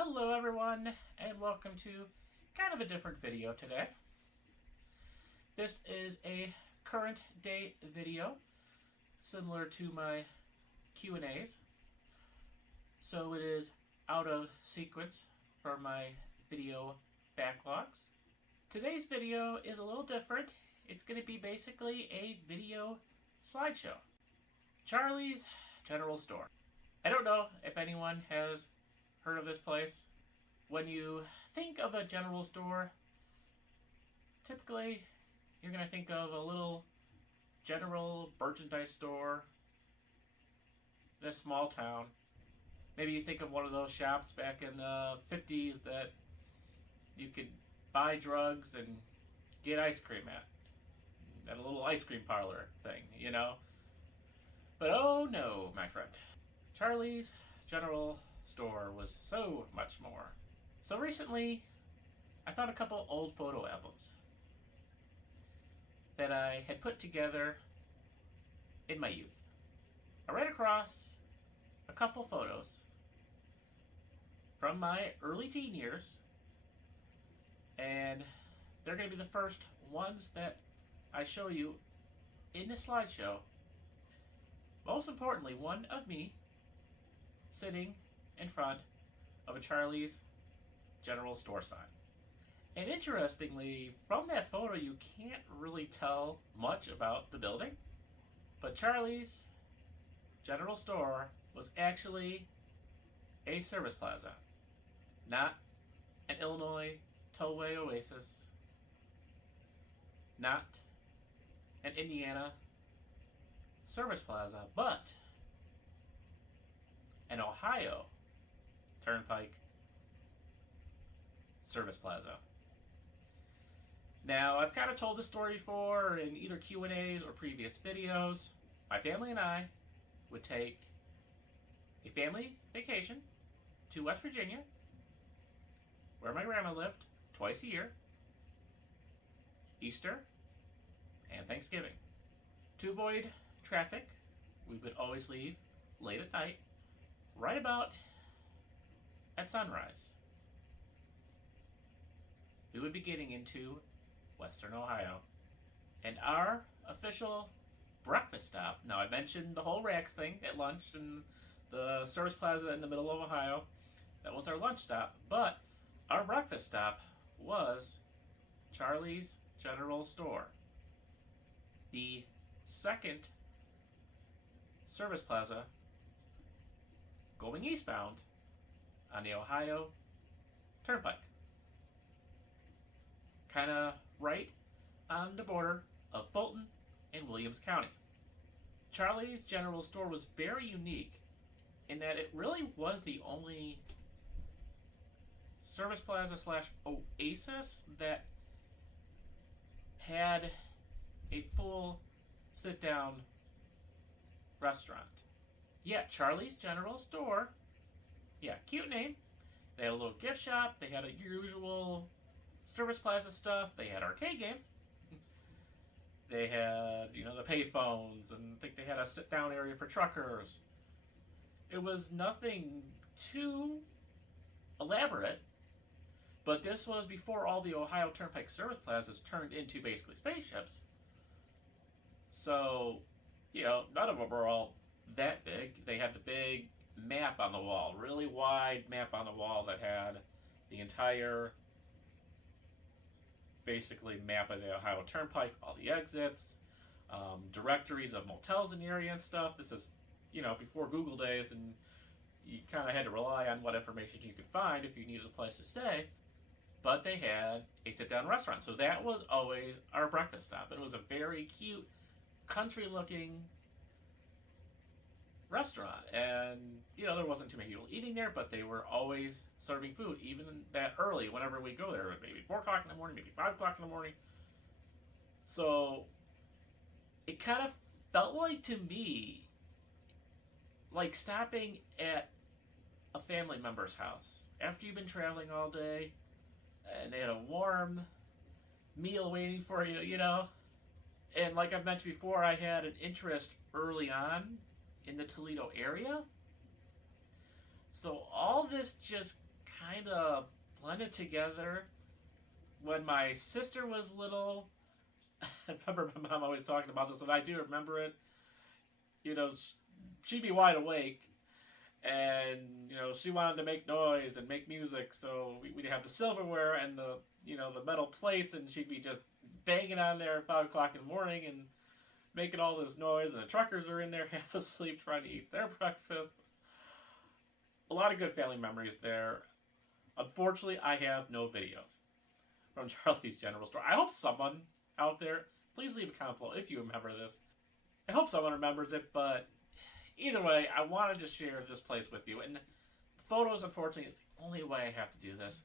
Hello everyone, and welcome to kind of a different video today. This is a current day video, similar to my Q&As. So it is out of sequence from my video backlogs. Today's video is a little different. It's going to be basically a video slideshow. Charlie's General Store. I don't know if anyone has heard of this place. When you think of a general store, typically you're going to think of a little general merchandise store in a small town. Maybe you think of one of those shops back in the 50s that you could buy drugs and get ice cream at a little ice cream parlor thing, you know? But oh no, my friend. Charlie's General Store was so much more. So recently, I found a couple old photo albums that I had put together in my youth. I ran across a couple photos from my early teen years, and they're going to be the first ones that I show you in the slideshow. Most importantly, one of me sitting in front of a Charlie's General Store sign. And interestingly, from that photo you can't really tell much about the building, but Charlie's General Store was actually a service plaza, not an Illinois tollway oasis, not an Indiana service plaza, but an Ohio Turnpike service plaza. Now, I've kind of told this story before in either Q&As or previous videos. My family and I would take a family vacation to West Virginia, where my grandma lived, twice a year, Easter and Thanksgiving. To avoid traffic, we would always leave late at night, right about at sunrise. We would be getting into Western Ohio. And our official breakfast stop, now I mentioned the whole Racks thing at lunch and the service plaza in the middle of Ohio. That was our lunch stop. But our breakfast stop was Charlie's General Store, the second service plaza going eastbound on the Ohio Turnpike. Kind of right on the border of Fulton and Williams County. Charlie's General Store was very unique in that it really was the only service plaza slash oasis that had a full sit-down restaurant. Yeah, Charlie's General Store. Yeah, cute name. They had a little gift shop. They had a usual service plaza stuff. They had arcade games. They had, the payphones, and I think they had a sit-down area for truckers. It was nothing too elaborate, but this was before all the Ohio Turnpike service plazas turned into basically spaceships. So, none of them were all that big. They had the big map on the wall, really wide map on the wall that had the entire basically map of the Ohio Turnpike, all the exits, directories of motels in the area and stuff. This is, before Google days, and you kind of had to rely on what information you could find if you needed a place to stay. But they had a sit-down restaurant, so that was always our breakfast stop. It was a very cute, country-looking restaurant, and there wasn't too many people eating there, but they were always serving food, even that early. Whenever we go there, maybe 4 o'clock in the morning, maybe 5 o'clock in the morning. So it kind of felt like, to me, like stopping at a family member's house after you've been traveling all day, and they had a warm meal waiting for you, And like I've mentioned before, I had an interest early on in the Toledo area. So all this just kind of blended together. When my sister was little, I remember my mom always talking about this, and I do remember it. You know, she'd be wide awake, and she wanted to make noise and make music, so we'd have the silverware and the metal plates, and she'd be just banging on there at 5 o'clock in the morning and making all this noise, and the truckers are in there half asleep trying to eat their breakfast. A lot of good family memories there. Unfortunately, I have no videos from Charlie's General Store. I hope someone out there, please leave a comment below if you remember this. I hope someone remembers it, but either way, I wanted to share this place with you. And the photos, unfortunately, is the only way I have to do this.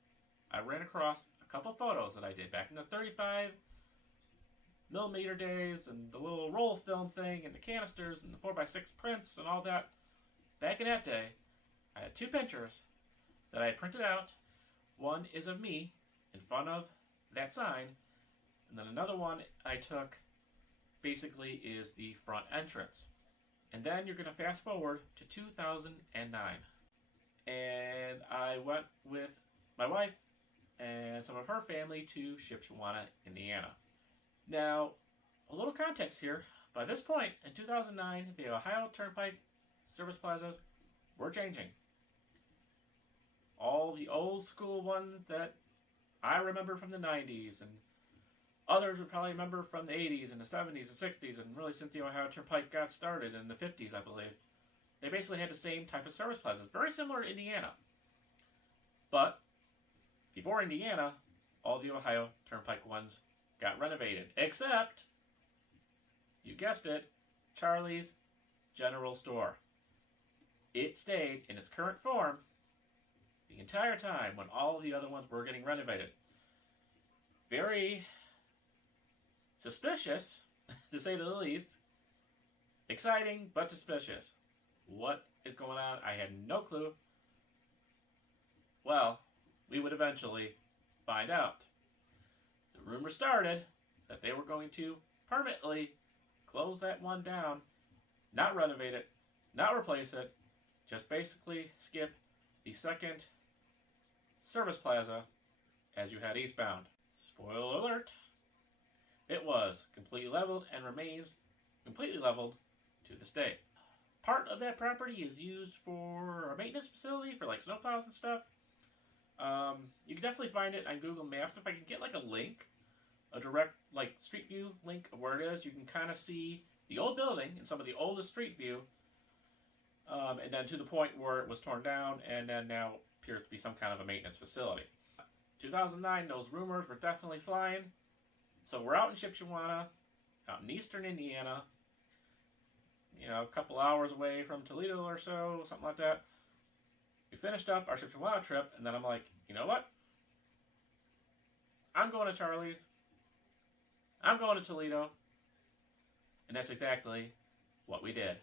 I ran across a couple photos that I did back in the 35mm days, and the little roll film thing, and the canisters, and the 4x6 prints, and all that. Back in that day, I had 2 pictures that I had printed out. One is of me in front of that sign, and then another one I took basically is the front entrance. And then you're going to fast forward to 2009. And I went with my wife and some of her family to Shipshewana, Indiana. Now, a little context here. By this point, in 2009, the Ohio Turnpike service plazas were changing. All the old school ones that I remember from the 90s, and others would probably remember from the 80s and the 70s and 60s, and really since the Ohio Turnpike got started in the 50s, I believe. They basically had the same type of service plazas, very similar to Indiana. But before Indiana, all the Ohio Turnpike ones got renovated, except, you guessed it, Charlie's General Store. It stayed in its current form the entire time when all the other ones were getting renovated. Very suspicious, to say the least. Exciting, but suspicious. What is going on? I had no clue. Well, we would eventually find out. The rumor started that they were going to permanently close that one down, not renovate it, not replace it, just basically skip the second service plaza as you head eastbound. Spoiler alert, it was completely leveled and remains completely leveled to this day. Part of that property is used for a maintenance facility for like snowplows and stuff. You can definitely find it on Google Maps. If I can get like a link, a direct like street view link of where it is, you can kind of see the old building and some of the oldest street view, and then to the point where it was torn down and then now appears to be some kind of a maintenance facility. 2009, those rumors were definitely flying. So we're out in Shipshewana, out in eastern Indiana, a couple hours away from Toledo or so, something like that. We finished up our Shipshewana trip, and then I'm like, you know what? I'm going to Charlie's. I'm going to Toledo. And that's exactly what we did.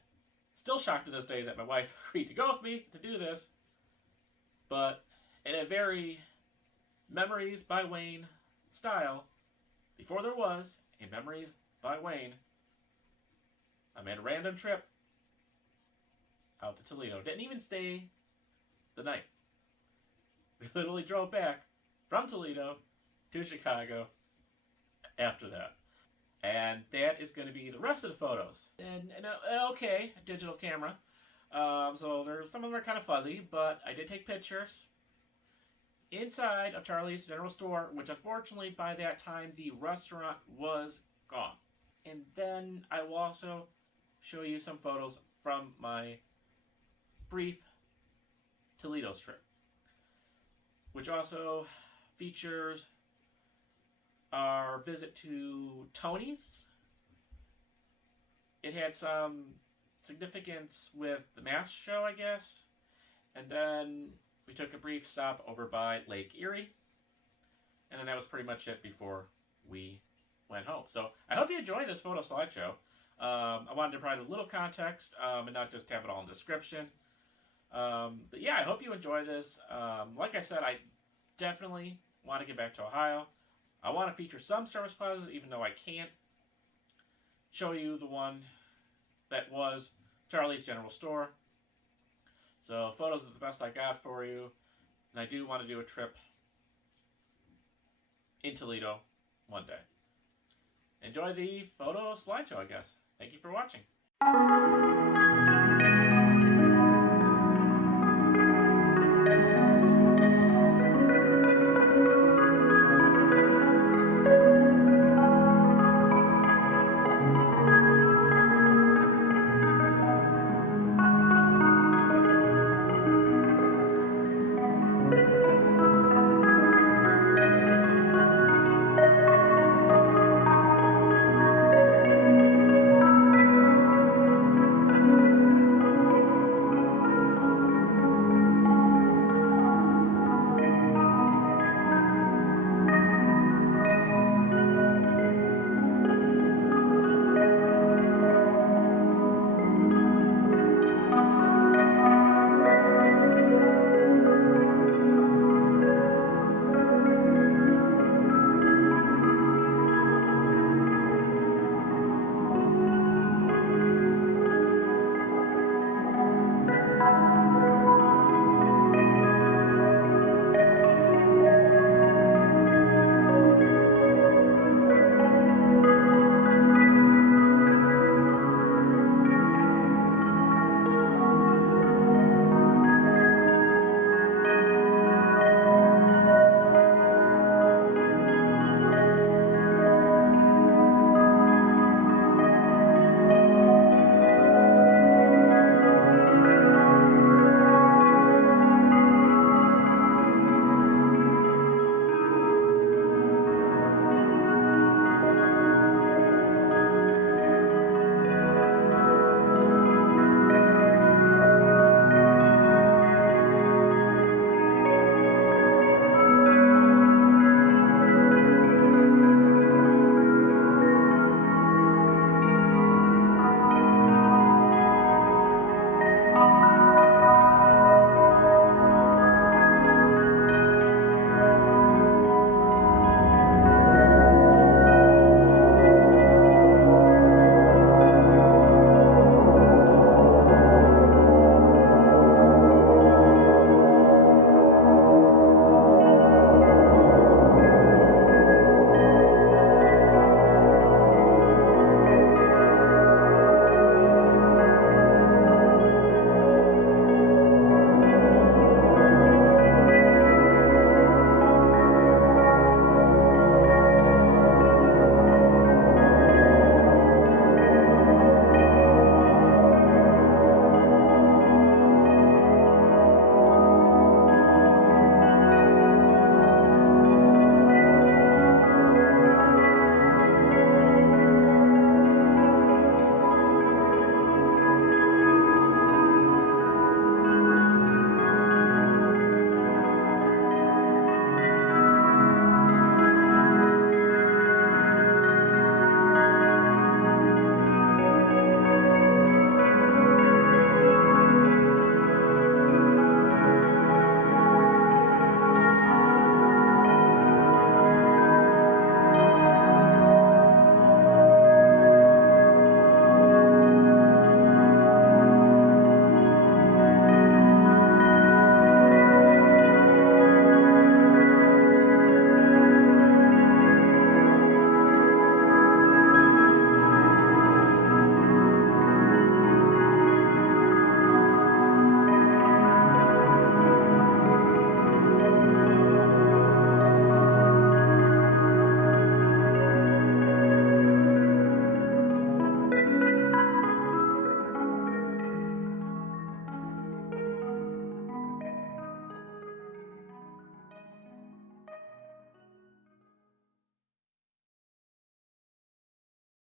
Still shocked to this day that my wife agreed to go with me to do this. But in a very Memories by Wayne style, before there was a Memories by Wayne, I made a random trip out to Toledo. Didn't even stay the night. We literally drove back from Toledo to Chicago after that. And that is going to be the rest of the photos. And okay, a digital camera. So some of them are kind of fuzzy, but I did take pictures inside of Charlie's General Store, which unfortunately by that time the restaurant was gone. And then I will also show you some photos from my brief Toledo trip, which also features our visit to Tony's. It had some significance with the math show, I guess. And then we took a brief stop over by Lake Erie. And then that was pretty much it before we went home. So I hope you enjoyed this photo slideshow. I wanted to provide a little context and not just have it all in the description. But yeah, I hope you enjoy this. Like I said, I definitely want to get back to Ohio. I want to feature some service plazas, even though I can't show you the one that was Charlie's General Store. So photos are the best I got for you. And I do want to do a trip in Toledo one day. Enjoy the photo slideshow, I guess. Thank you for watching.